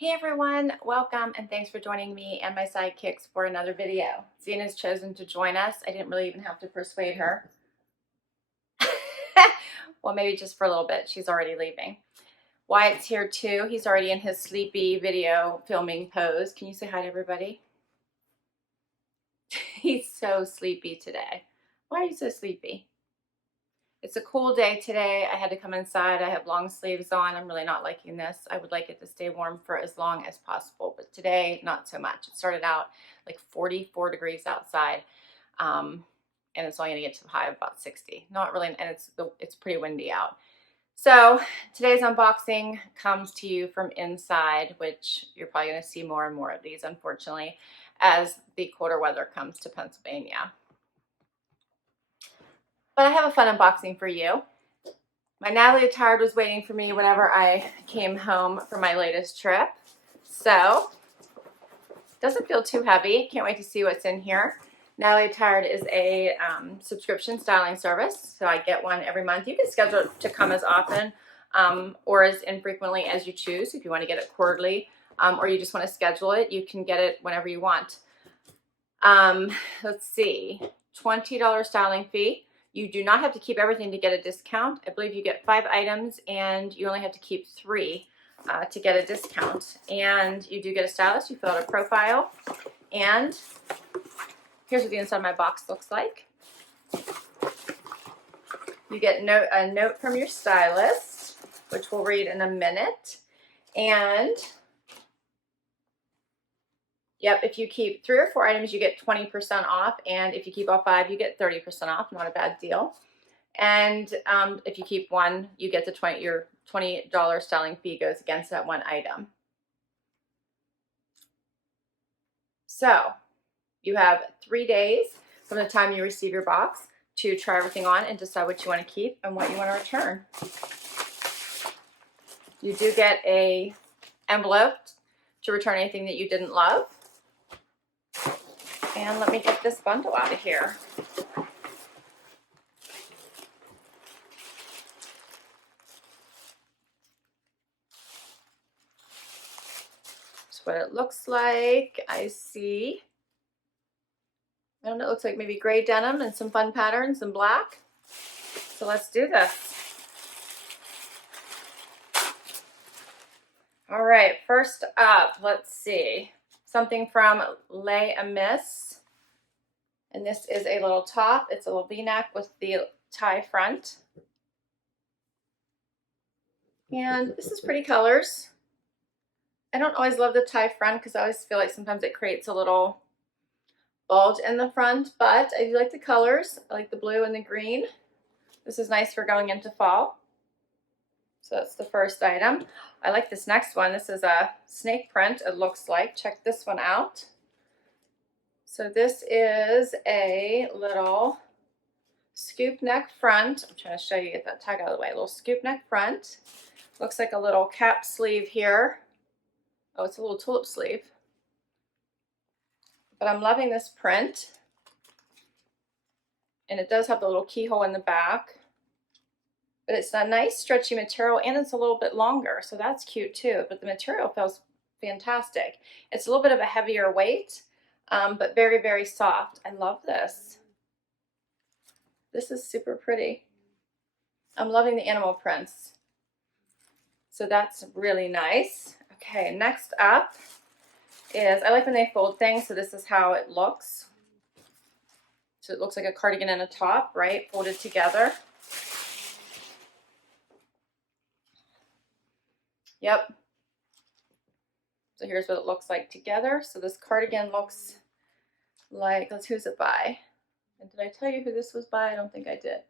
Hey everyone, welcome and thanks for joining me and my sidekicks for another video. Zena's chosen to join us. I didn't really even have to persuade her. Well, maybe just for a little bit. She's already leaving. Wyatt's here too. He's already in his sleepy video filming pose. Can you say hi to everybody? He's so sleepy today. Why are you so sleepy? It's a cool day today. I had to come inside. I have long sleeves on. I'm really not liking this. I would like it to stay warm for as long as possible, but today, not so much. It started out like 44 degrees outside, and it's only gonna get to the high of about 60. Not really, and it's pretty windy out. So today's unboxing comes to you from inside, which you're probably gonna see more and more of these, unfortunately, as the colder weather comes to Pennsylvania. But I have a fun unboxing for you. My Natalie Attired was waiting for me whenever I came home from my latest trip. So, doesn't feel too heavy. Can't wait to see what's in here. Natalie Attired is a subscription styling service, so I get one every month. You can schedule it to come as often or as infrequently as you choose. If you want to get it quarterly or you just want to schedule it, you can get it whenever you want. Let's see, $20 styling fee. You do not have to keep everything to get a discount. I believe you get 5 items and you only have to keep 3 to get a discount. And you do get a stylist. You fill out a profile. And here's what the inside of my box looks like. You get a note from your stylist, which we'll read in a minute. And yep, if you keep 3 or 4 items, you get 20% off. And if you keep all 5, you get 30% off. Not a bad deal. And if you keep 1, you get your $20 styling fee goes against that 1 item. So you have 3 days from the time you receive your box to try everything on and decide what you want to keep and what you want to return. You do get an envelope to return anything that you didn't love. And let me get this bundle out of here. That's what it looks like. I see. I don't know, it looks like maybe gray denim and some fun patterns in black. So let's do this. All right, first up, let's see. Something from Les Amis. And this is a little top. It's a little V-neck with the tie front. And this is pretty colors. I don't always love the tie front because I always feel like sometimes it creates a little bulge in the front, but I do like the colors. I like the blue and the green. This is nice for going into fall. So that's the first item. I like this next one. This is a snake print, it looks like. Check this one out. So this is a little scoop neck front. I'm trying to show you, get that tag out of the way. A little scoop neck front. Looks like a little cap sleeve here. Oh, it's a little tulip sleeve. But I'm loving this print. And it does have the little keyhole in the back. But it's a nice stretchy material and it's a little bit longer. So that's cute too. But the material feels fantastic. It's a little bit of a heavier weight, but very, very soft. I love this. This is super pretty. I'm loving the animal prints. So that's really nice. Okay, next up is, I like when they fold things, so this is how it looks. So it looks like a cardigan and a top, right? Folded together. Yep. So here's what it looks like together. So this cardigan looks like, who's it by? And did I tell you who this was by? I don't think I did.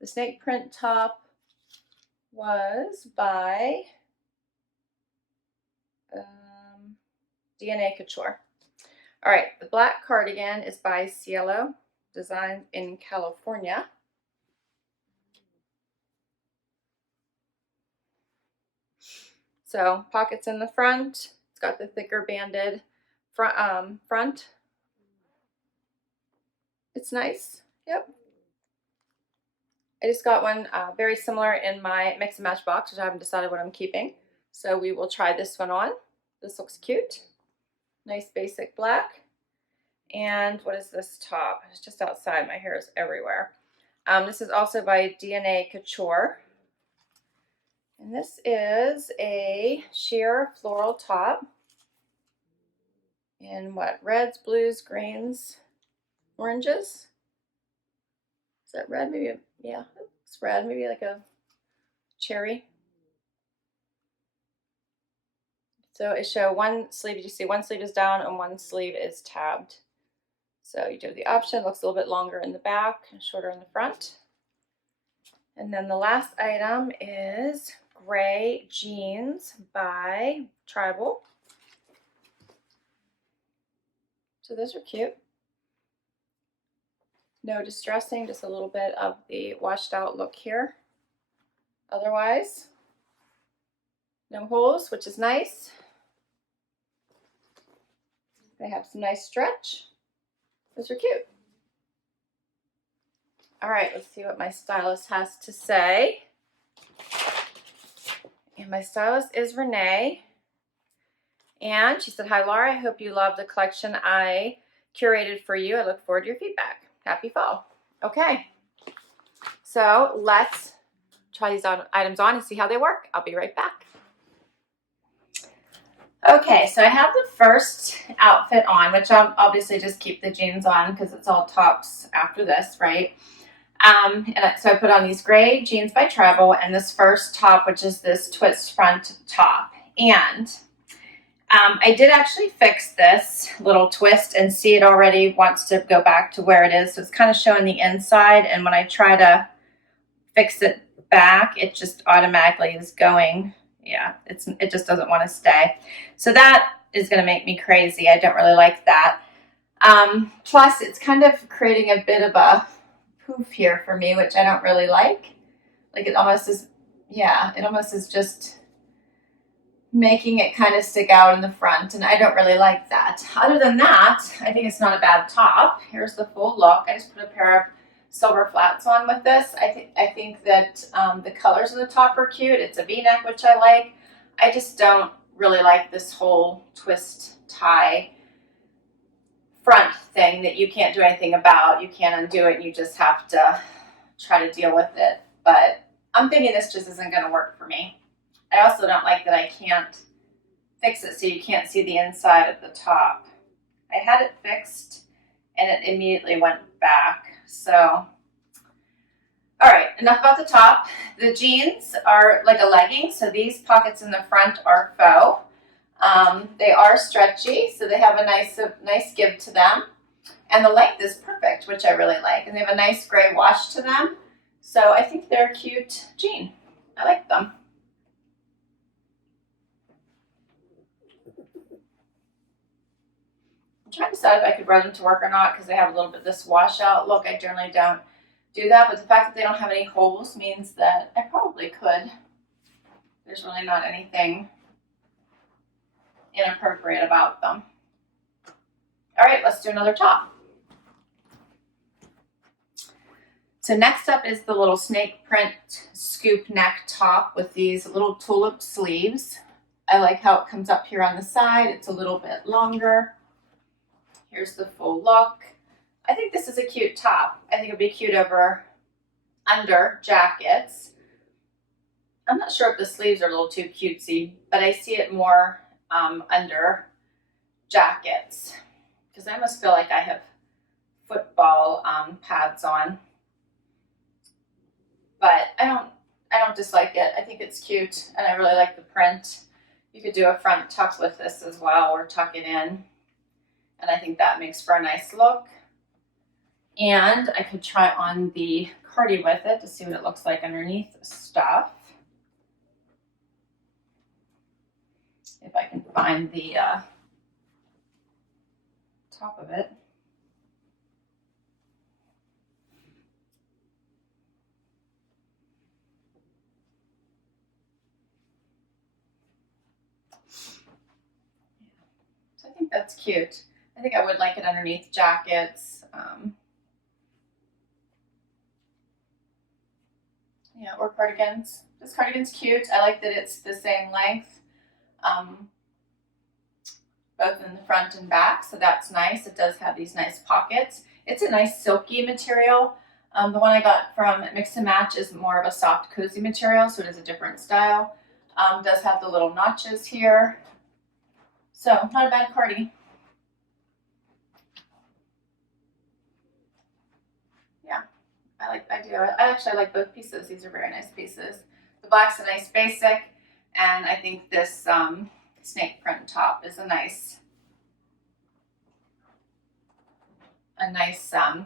The snake print top was by DNA Couture. All right, the black cardigan is by Cielo, designed in California. So pockets in the front. It's got the thicker banded front. It's nice. Yep. I just got one very similar in my mix and match box, which I haven't decided what I'm keeping. So we will try this one on. This looks cute. Nice basic black. And what is this top? It's just outside. My hair is everywhere. This is also by DNA-7434B16063 And this is a sheer floral top in what? Reds, blues, greens, oranges. Is that red? Maybe, yeah, it's red. Maybe like a cherry. So it shows one sleeve, you see one sleeve is down and one sleeve is tabbed. So you do the option, looks a little bit longer in the back and shorter in the front. And then the last item is gray jeans by Tribal. So those are cute. No distressing, just a little bit of the washed out look here. Otherwise, no holes, which is nice. They have some nice stretch. Those are cute. All right, let's see what my stylist has to say. And my stylist is Renee. And she said, "Hi, Laura. I hope you love the collection I curated for you. I look forward to your feedback. Happy fall." Okay. So let's try these items on and see how they work. I'll be right back. Okay, so I have the first outfit on, which I'll obviously just keep the jeans on because it's all tops after this, right? So I put on these gray jeans by Travel and this first top, which is this twist front top. And I did actually fix this little twist and see it already wants to go back to where it is. So it's kind of showing the inside. And when I try to fix it back, it just automatically is going. Yeah, it just doesn't want to stay. So that is going to make me crazy. I don't really like that. Plus, it's kind of creating a bit of a poof here for me, which I don't really like. Like it almost is, yeah, it almost is just making it kind of stick out in the front, and I don't really like that. Other than that, I think it's not a bad top. Here's the full look. I just put a pair of silver flats on with this. I think that the colors of the top are cute. It's a V-neck, which I like. I just don't really like this whole twist tie front thing that you can't do anything about. You can't undo it. You just have to try to deal with it. But I'm thinking this just isn't going to work for me. I also don't like that I can't fix it so you can't see the inside of the top. I had it fixed and it immediately went back. So, all right, enough about the top. The jeans are like a legging, so these pockets in the front are faux. They are stretchy, so they have a nice give to them. And the length is perfect, which I really like. And they have a nice gray wash to them. So I think they're a cute jean. I like them. I'm trying to decide if I could wear them to work or not because they have a little bit of this washout look. I generally don't do that, but the fact that they don't have any holes means that I probably could. There's really not anything inappropriate about them. All right, let's do another top. So next up is the little snake print scoop neck top with these little tulip sleeves. I like how it comes up here on the side. It's a little bit longer. Here's the full look. I think this is a cute top. I think it'd be cute under jackets. I'm not sure if the sleeves are a little too cutesy, but I see it more under jackets because I almost feel like I have football pads on. But I don't dislike it. I think it's cute and I really like the print. You could do a front tuck with this as well or tuck it in. And I think that makes for a nice look. And I could try on the cardi with it to see what it looks like underneath the stuff. If I can find the top of it. So I think that's cute. I think I would like it underneath jackets. Yeah, or cardigans. This cardigan's cute. I like that it's the same length. both in the front and back, so that's nice. It does have these nice pockets. It's a nice silky material. The one I got from Mix and Match is more of a soft, cozy material, so it is a different style. Does have the little notches here. So, not a bad party. Yeah, I actually like both pieces. These are very nice pieces. The black's a nice basic, and I think this snake print top is a nice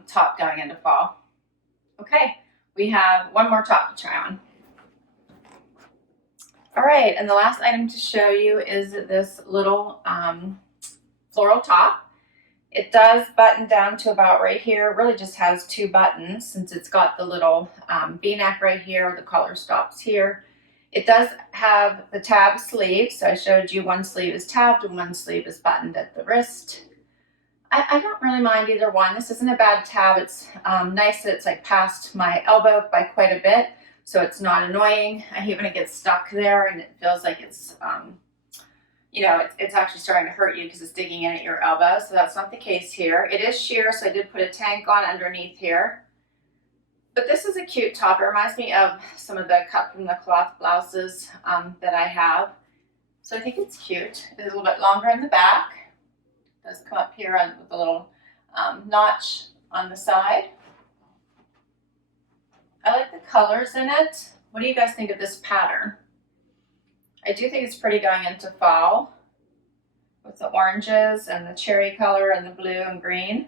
top going into fall. Okay, we have one more top to try on. All right, and the last item to show you is this little floral top. It does button down to about right here. It really just has 2 buttons since it's got the little V-neck right here. The collar stops here. It does have the tab sleeve. So I showed you one sleeve is tabbed and one sleeve is buttoned at the wrist. I don't really mind either one. This isn't a bad tab. It's nice that it's like past my elbow by quite a bit. So it's not annoying. I hate when it gets stuck there and it feels like it's, you know, it's actually starting to hurt you because it's digging in at your elbow. So that's not the case here. It is sheer, so I did put a tank on underneath here. But this is a cute top. It reminds me of some of the cut from the cloth blouses that I have. So I think it's cute. It is a little bit longer in the back. It does come up here with a little notch on the side. I like the colors in it. What do you guys think of this pattern? I do think it's pretty going into fall with the oranges and the cherry color and the blue and green.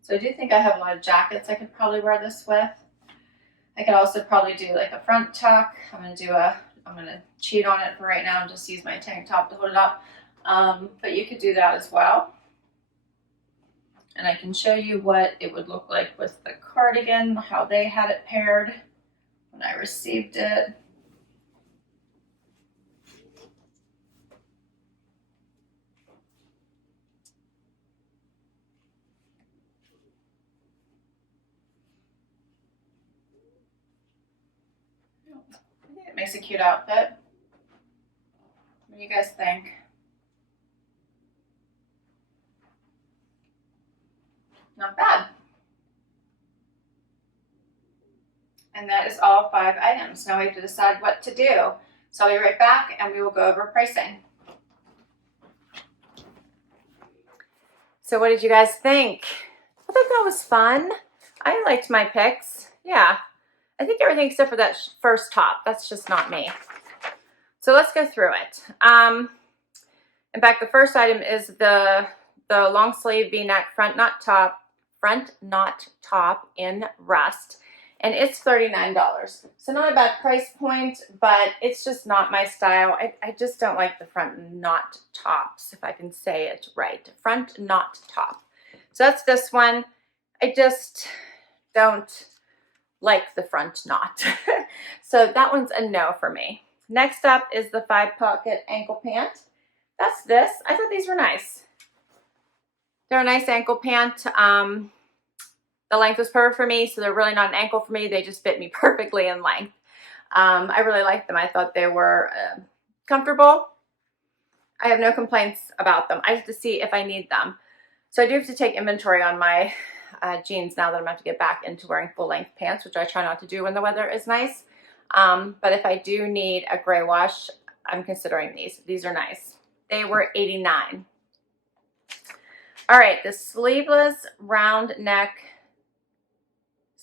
So I do think I have a lot of jackets I could probably wear this with. I could also probably do like a front tuck. I'm gonna cheat on it for right now and just use my tank top to hold it up. But you could do that as well. And I can show you what it would look like with the cardigan, how they had it paired when I received it. I think it makes a cute outfit. What do you guys think? Not bad. And that is all 5 items. Now we have to decide what to do. So I'll be right back and we will go over pricing. So what did you guys think? I thought that was fun. I liked my picks. Yeah, I think everything except for that first top. That's just not me. So let's go through it. In fact, the first item is the long sleeve V-neck front knot top in rust, and it's $39. So not a bad price point, but it's just not my style. I just don't like the front knot tops, if I can say it right. Front knot top. So that's this one. I just don't like the front knot. So that one's a no for me. Next up is the 5-pocket ankle pant. That's this. I thought these were nice. They're a nice ankle pant. The length was perfect for me, so they're really not an ankle for me. They just fit me perfectly in length. I really liked them. I thought they were comfortable. I have no complaints about them. I have to see if I need them. So I do have to take inventory on my jeans now that I'm going to have to get back into wearing full-length pants, which I try not to do when the weather is nice. But if I do need a gray wash, I'm considering these. These are nice. They were $89. All right, the sleeveless round neck,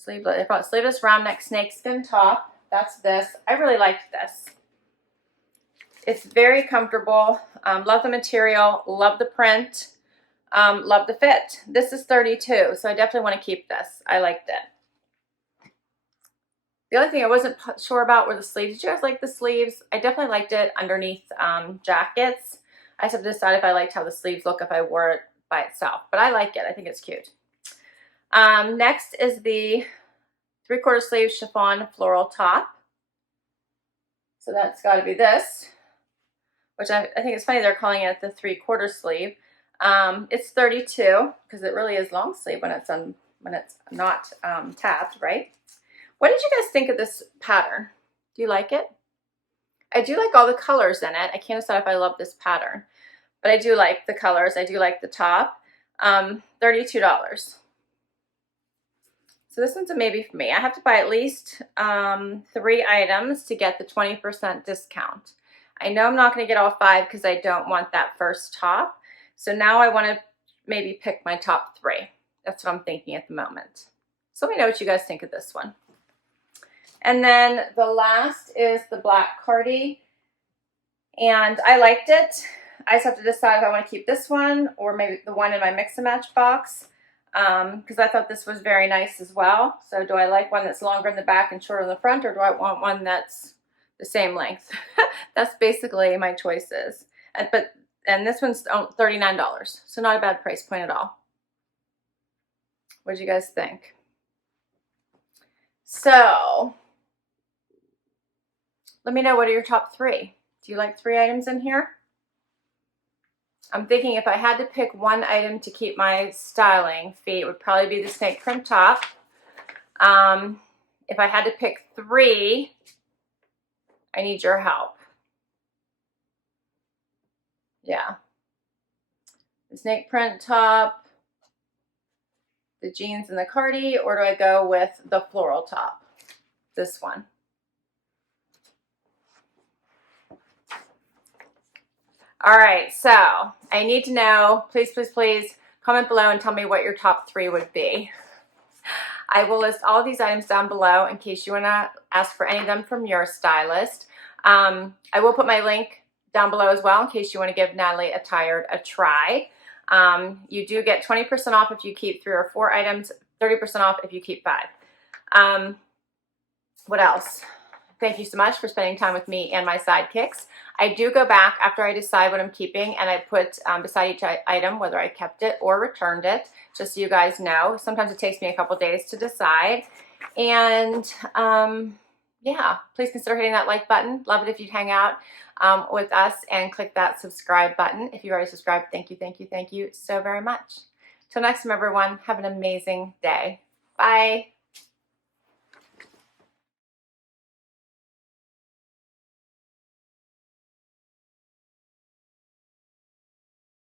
they call it sleeveless round neck snakeskin top. That's this. I really liked this. It's very comfortable. Love the material. Love the print. Love the fit. This is $32, so I definitely want to keep this. I liked it. The only thing I wasn't sure about were the sleeves. Did you guys like the sleeves? I definitely liked it underneath jackets. I just have to decide if I liked how the sleeves look if I wore it by itself, but I like it. I think it's cute. Next is the 3/4 sleeve chiffon floral top. So that's got to be this, which I think it's funny they're calling it the 3/4 sleeve. It's $32 because it really is long sleeve when it's not tabbed, right? What did you guys think of this pattern? Do you like it? I do like all the colors in it. I can't decide if I love this pattern, but I do like the colors. I do like the top. $32. So this one's a maybe for me. I have to buy at least 3 items to get the 20% discount. I know I'm not going to get all 5 because I don't want that first top. So now I want to maybe pick my top 3. That's what I'm thinking at the moment. So let me know what you guys think of this one. And then the last is the black Cardi. And I liked it. I just have to decide if I want to keep this one or maybe the one in my mix and match box. Because I thought this was very nice as well. So do I like one that's longer in the back and shorter in the front, or do I want one that's the same length? That's basically my choices. And this one's $39, so not a bad price point at all. What do you guys think? So let me know, what are your top 3? Do you like 3 items in here? I'm thinking if I had to pick one item to keep my styling fee, it would probably be the snake print top. If I had to pick 3, I need your help. Yeah. The snake print top, the jeans and the Cardi, or do I go with the floral top? This one. All right, so I need to know, please, please, please comment below and tell me what your top 3 would be. I will list all of these items down below in case you want to ask for any of them from your stylist. I will put my link down below as well in case you want to give Natalie Attired a try. You do get 20% off if you keep 3 or 4 items, 30% off if you keep 5. What else? Thank you so much for spending time with me and my sidekicks. I do go back after I decide what I'm keeping, and I put beside each item whether I kept it or returned it, just so you guys know. Sometimes it takes me a couple days to decide. And yeah, please consider hitting that like button. Love it if you'd hang out with us and click that subscribe button. If you've already subscribed, thank you, thank you, thank you so very much. Till next time, everyone, have an amazing day. Bye.